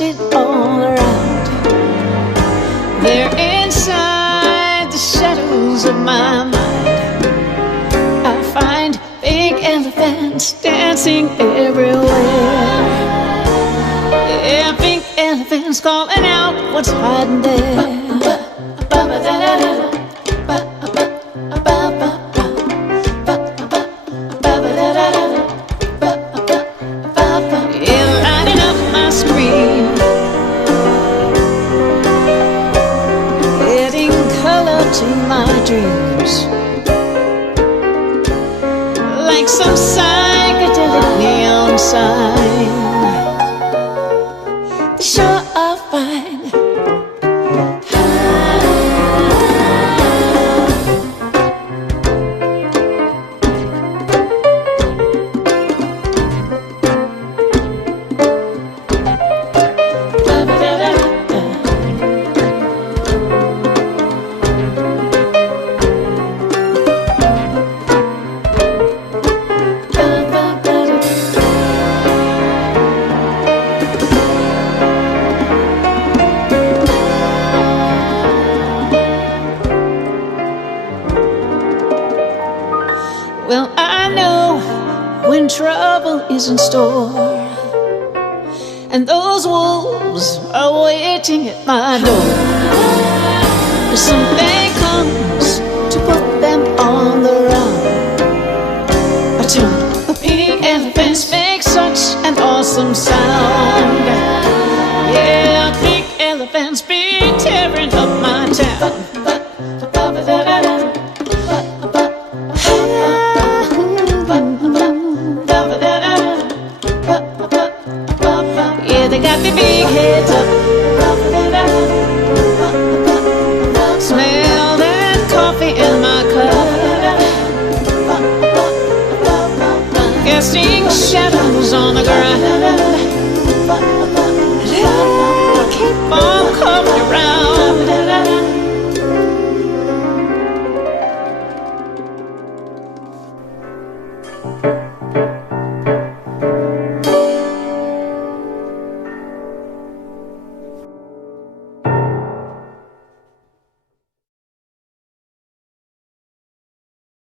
twisted all around. They're inside the shadows of my mind. I find big elephants dancing everywhere. Yeah, big elephants calling out what's hiding there. To my dreams, like some psychedelic neon sign. Sure, I'll find well, I know when trouble is in store, and those wolves are waiting at my door. Something comes to put them on the run. A tune, the big elephants make such an awesome sound. Yeah, big elephants be tearing up my town. They got their big heads up. Smell that coffee in my cup. Casting shadows on the ground.